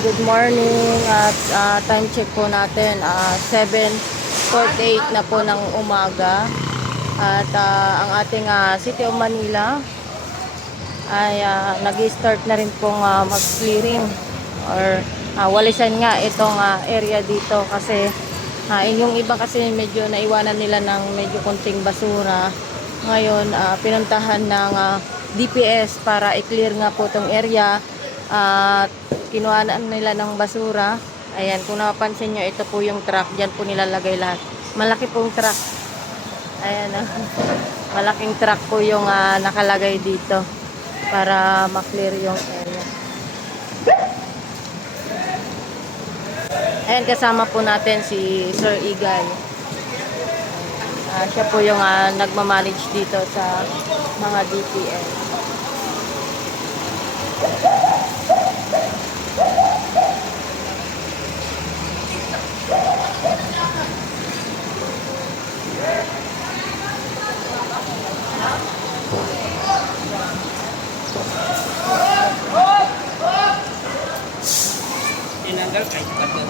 Good morning at time check po natin 7:48 na po ng umaga at ang ating City of Manila ay nag-start na rin pong mag-clearing or walisan nga itong area dito kasi yung iba kasi medyo naiwanan nila ng medyo konting basura. Ngayon pinuntahan ng DPS para i-clear nga po itong area at kinuhaan nila ng basura. Ayan, kung napansin nyo, ito po yung truck. Diyan po nilalagay lahat. Malaki pong truck. Ayan, malaking truck po yung nakalagay dito para maklear yung area. Ayan, kasama po natin si Sir Igay. Siya po yung nagmamanage dito sa mga DPS. Tinanggal kahit bato.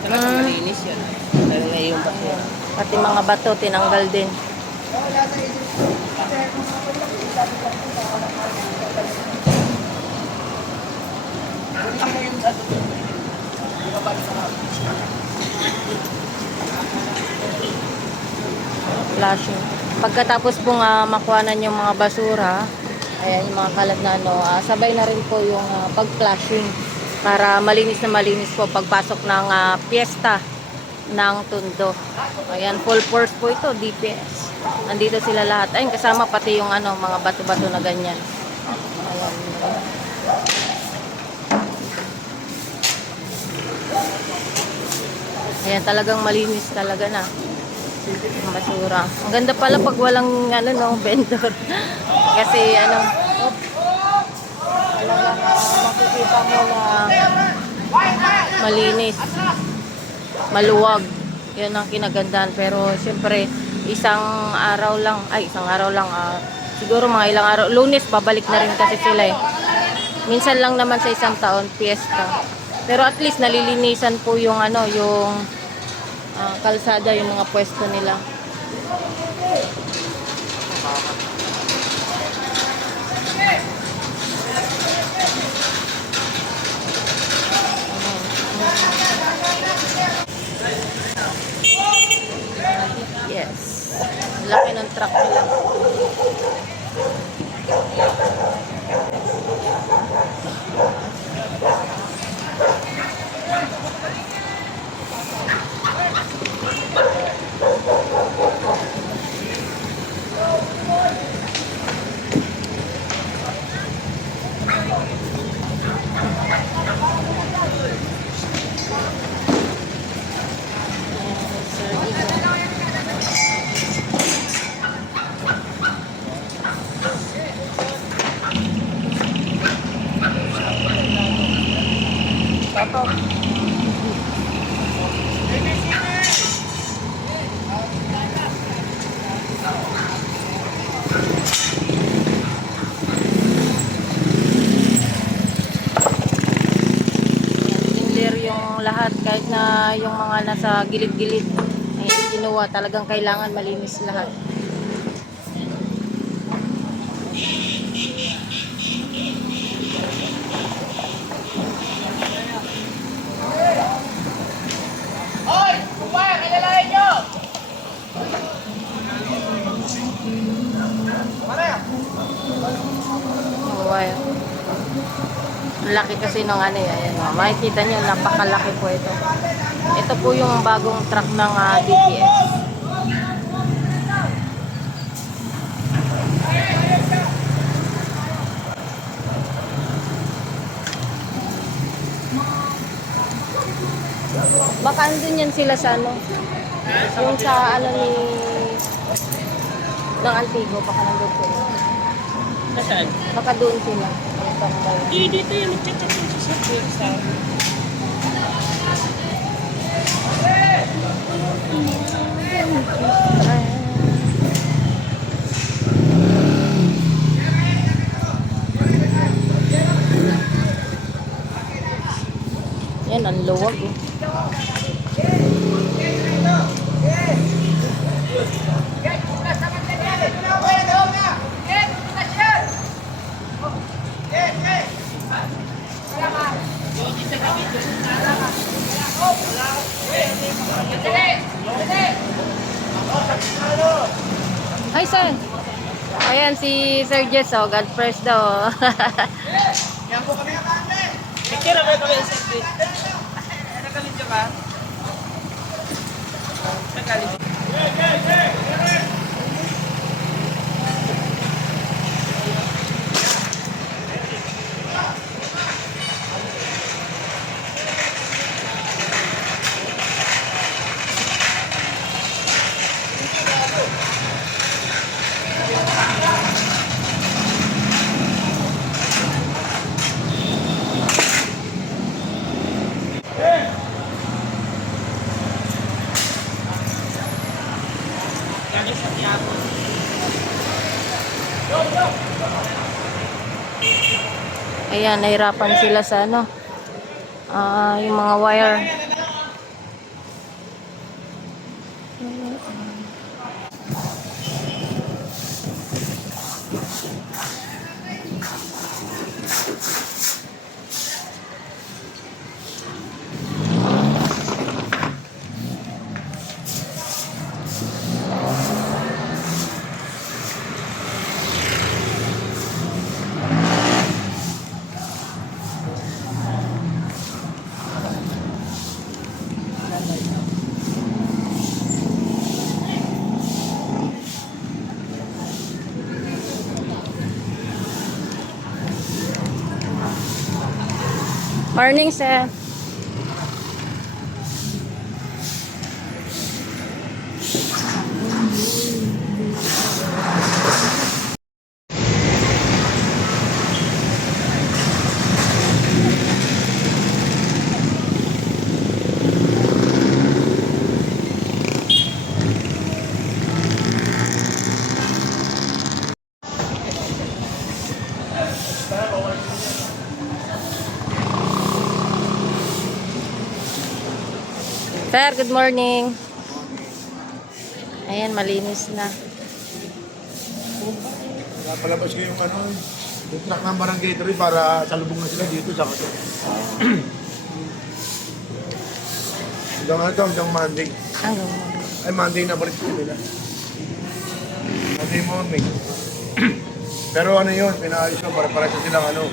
Talagang malinis yan. Dahil na yung bato. Pati mga bato tinanggal din. Flashing. Pagkatapos pong makuhanan yung mga basura, ayan yung mga kalat na sabay na rin po yung pag-flashing para malinis na malinis po pagpasok ng piyesta ng Tondo. Ayan, full force po ito, DPS. Nandito sila lahat. Ayun, kasama pati yung mga bato-bato na ganyan. Ayan. Ayan, talagang malinis talaga na ang basura. Ang ganda pala pag walang vendor. Kasi talagang makikita mo na malinis, maluwag. Yan ang kinagandahan. Pero siyempre isang araw lang, siguro mga ilang araw, Lunes babalik na rin kasi sila minsan lang naman sa isang taon fiesta, pero at least nalilinisan po yung yung kalsada, yung mga pwesto nila. Yes. Laki ng truck nila. Yung lahat, kahit na yung mga nasa gilid-gilid ay kinuha, talagang kailangan malinis lahat. Hoy! Kumaya! Kilalain nyo! Wire. Ang laki kasi ng ayan, makikita nyo, napakalaki po ito. Ito po yung bagong truck ng DPS. Baka andun yan sila sa yung sa ng Antigo, baka nandun po. Nasaan? Baka doon sila. Dito yung nagchat-chat yung sa ang luwag eh. Hi, sir. Ayan si Sir Jess, oh. God bless daw. Picture ba ito yung safety? Nakalit ka ba? Nakalit ka. Ayan, nahirapan sila sa ano, yung mga wire. Morning, sir. Sir, good morning. Ayan, malinis na. Palabas ko yung ano, yung truck ng barangay 3 para salubong na sila dito sa kaso. Hanggang ano to, hanggang Monday. Ano? Ay, Monday na balik ko nila. Monday morning. Pero ano yun, pinaayos ko para sa silang ano,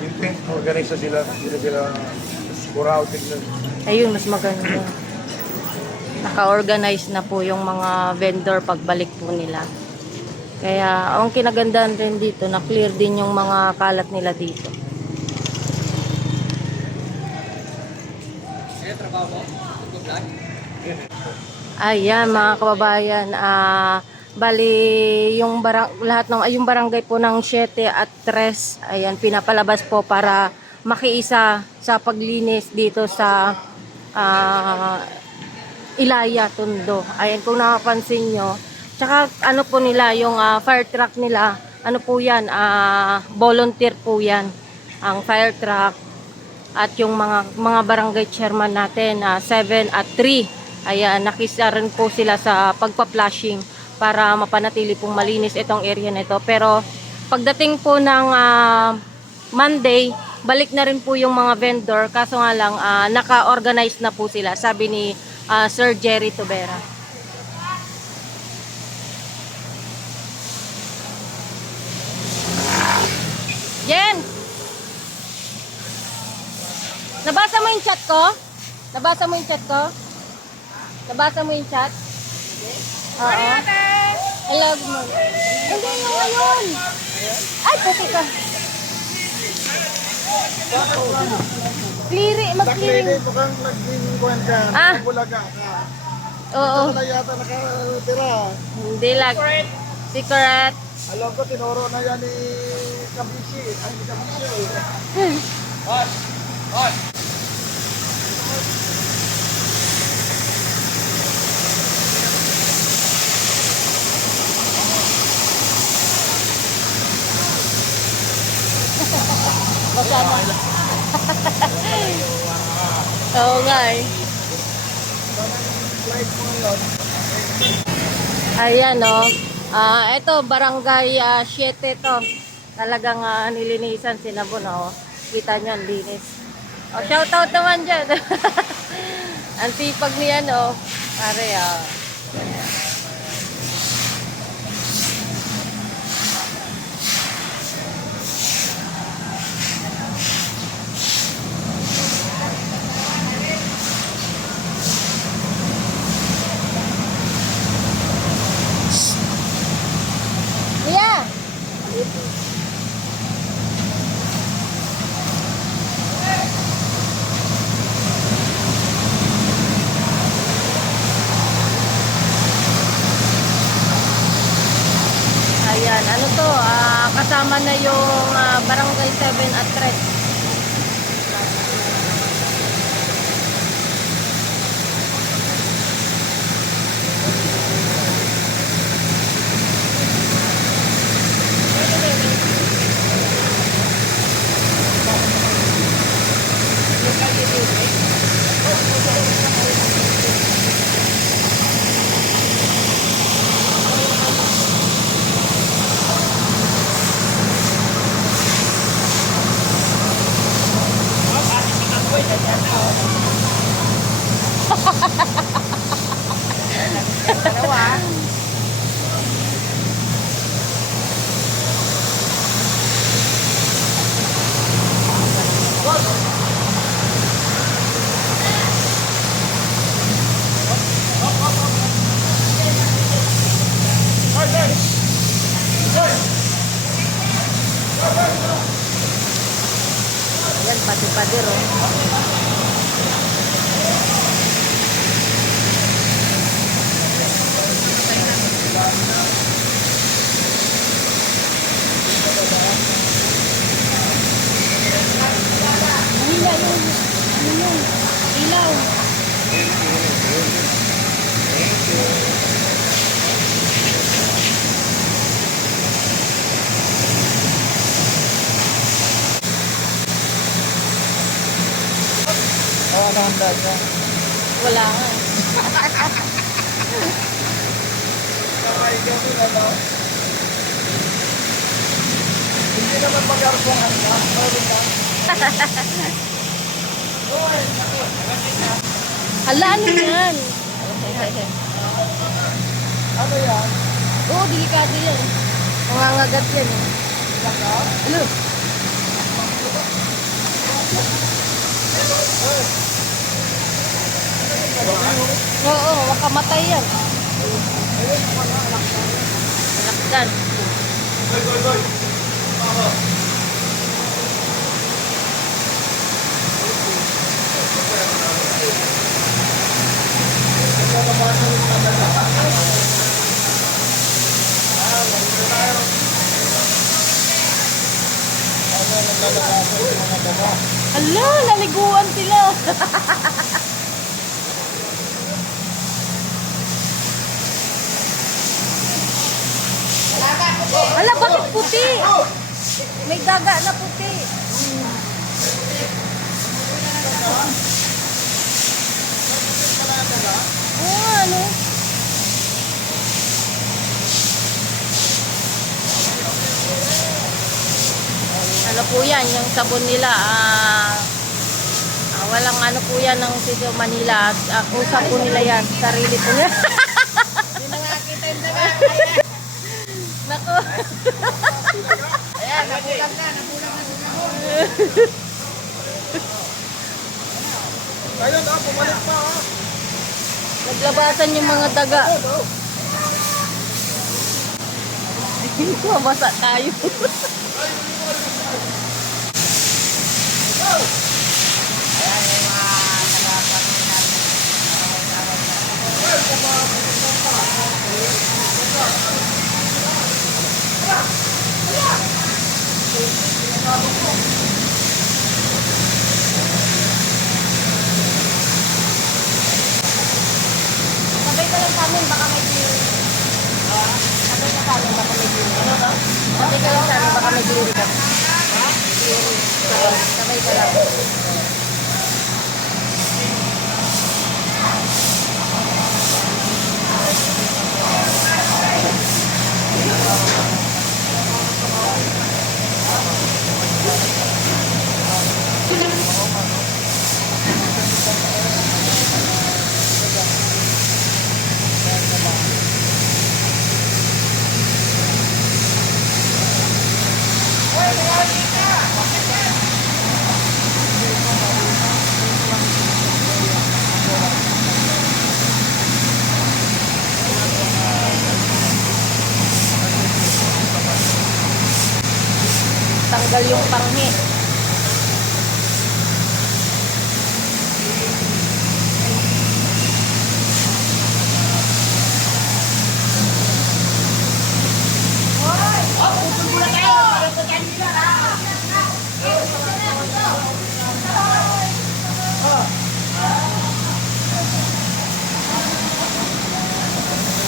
yung tent, organize na sila. Hindi na sila pura outing na. Ayun, mas maganda. Naka-organize na po yung mga vendor pagbalik po nila. Kaya, ang kinagandahan rin dito, na-clear din yung mga kalat nila dito. Ayan, mga kababayan, bali yung yung barangay po ng 7 at 3, ayan, pinapalabas po para makiisa sa paglinis dito sa Ilaya, Tondo. Ayan, kung nakapansin nyo. Tsaka ano po nila, yung fire truck nila, ano po yan, volunteer po yan. Ang fire truck at yung mga barangay chairman natin, 7 at 3. Ayan, nakisa rin po sila sa pagpa-flushing para mapanatili pong malinis itong area na ito. Pero pagdating po ng Monday, balik na rin po yung mga vendor. Kaso nga lang, naka-organize na po sila. Sabi ni Sir Jerry Tobera. Jen! Nabasa mo yung chat ko? Nabasa mo yung chat ko? Nabasa mo yung chat? Oo. Hello, good morning. Hindi yung ngayon. Ay, puti ka. Mag-clearing. Mukhang nag-iwan ka, bulaga ka. Oo. Wala yata nakatira. Hindi lang. Secret. Alam ko, tinuro na yan ni Kabisi. Ay, ni Kabisi. Basta na. Oo nga eh. Flight mo ngayon. Ayan o. Ito, barangay 7 to. Talagang nilinisan, sinabon o. Kita nyo, ang linis. O, shoutout naman dyan. Ang sipag niyan o. Pare Mia! Ayan, ano to, kasama na yung Barangay 7 at 3. Ayan, pati-pader oh. Mahila yung ilaw. Nakahanda ka. Wala nga. Hindi naman mag-arsong handa. Meron ka. Hala, ano yan? Ano yan? Oo, delikado yan. Mangangagat yan eh. Ano? Oo, makamatay yan. Alakdan. Goy. Hala, naliguan sila. Hala, bakit puti? May daga na puti. Oo, ano? Ano po yan, yung sabon nila, walang ano po yan ng City of Manila. Usap po nila yan, sarili po niya. Hindi na nga kita yung daga. Naku. Ayan, napulang na sila mo. Ayun, bumalik pa ha. Naglabasan yung mga daga. Mabasa tayo. Ayan, yung mga nagpapagin natin. Sabay ka lang sa amin, baka may delivery. Sabay ka sa amin, baka may delivery. Sabay ka lang sa amin, baka may delivery ka. Sabay ka lang. matanggal yung panghi.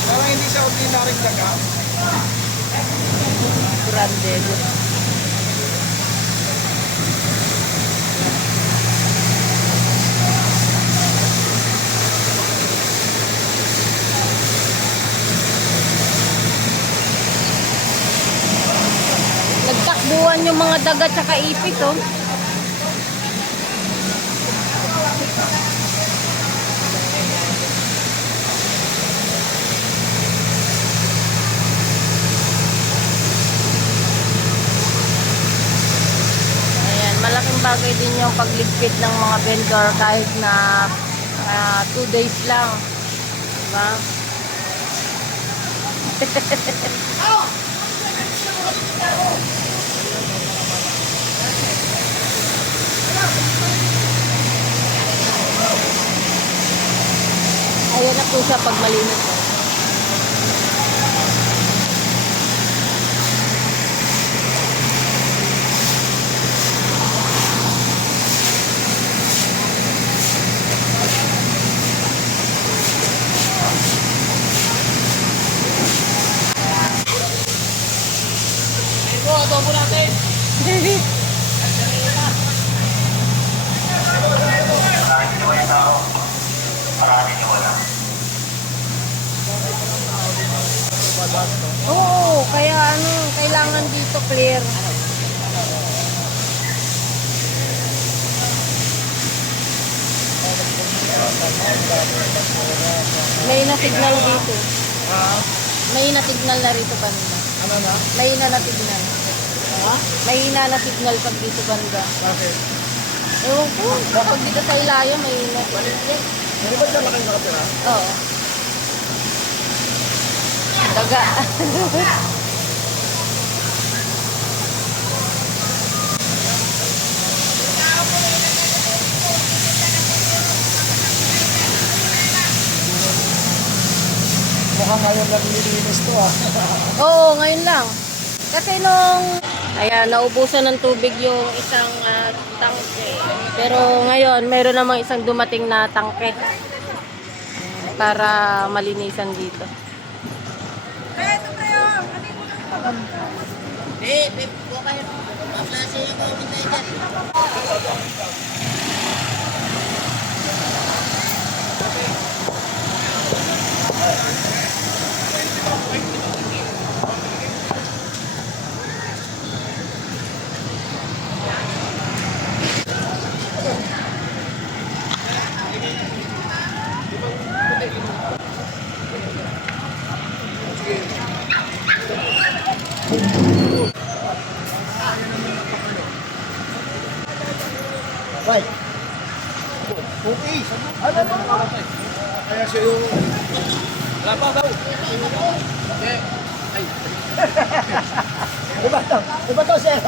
Parang hindi sa ordinary daga. Grande. Nagtakbuhan yung mga daga tsaka ipis, oh. Ayan, malaking bagay din yung pagligpit ng mga vendor kahit na 2 days lang. Diba? Ayan na po siya pag malinis. Ito, adobo natin. Oo, kaya ano, kailangan dito clear. May na-signal dito. May na-signal na rito banda. Ano na? May na-signal. Ha? May na-signal pag dito banda. Bakit? Ewan ko, pag dito sa ilayo, may na. Hindi ba dyan laki nakatira? Oo. Daga. Mukhang ngayon lang nililinis to ah. Oo, ngayon lang. Kasi nung, ayan, naubusan ng tubig yung isang tangke. Pero ngayon, meron namang isang dumating na tangke para malinisan dito. Buka kayo. Maklase yung COVID na dyan. Right. Okay. Ano ba? Kaya siya yung... Wala pa daw. Ay. Iba to siya.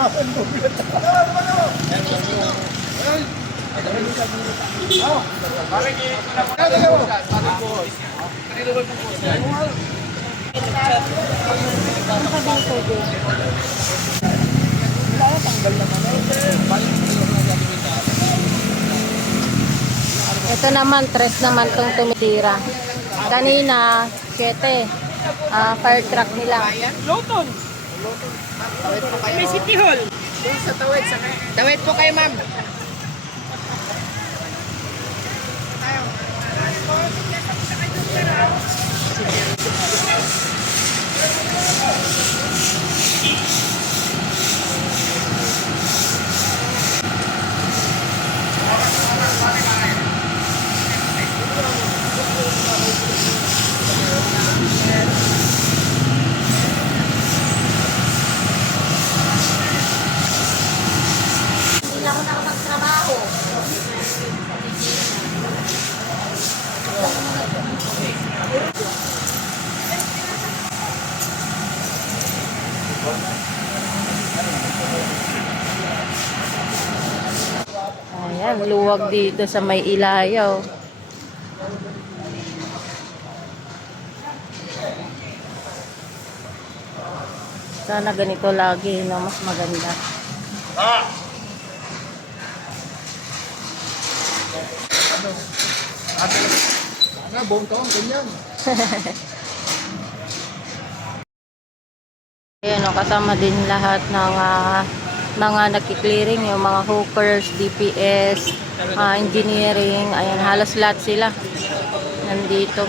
Ito naman, 3 naman tong tumitira. Kanina, 7. Fire truck nila. Loton. May City Hall. Doon sa Tawid. Tawid po kayo, ma'am. Hindi na ako nakapagtrabaho. Ayan, luwag dito sa may Ilayaw. Sana ganito lagi, no? Mas maganda. Sana, buong taon, ganyan. Ayan, no, kasama din lahat ng mga nagki-clearing, yung mga hookers, DPS, engineering. Ayan, halos lahat sila nandito.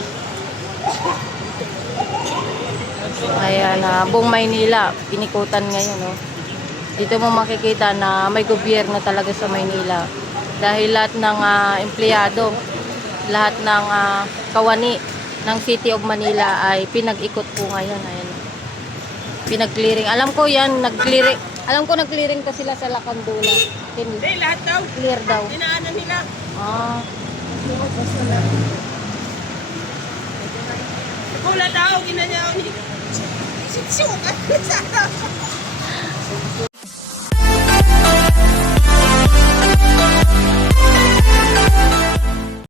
Ayan, buong Maynila, pinikutan ngayon. No? Dito mo makikita na may gobyerno talaga sa Maynila. Dahil lahat ng empleyado, lahat ng kawani ng City of Manila ay pinag-ikot po ngayon. Ayan. Pinag-clearing. Alam ko yan, nag-clearing. Alam ko nag-clearing ka sila sa Lacandula. Hindi, lahat daw. Clear daw. Dinaanan nila. Ah, Kula daw, ginanyaw ni... Sukat.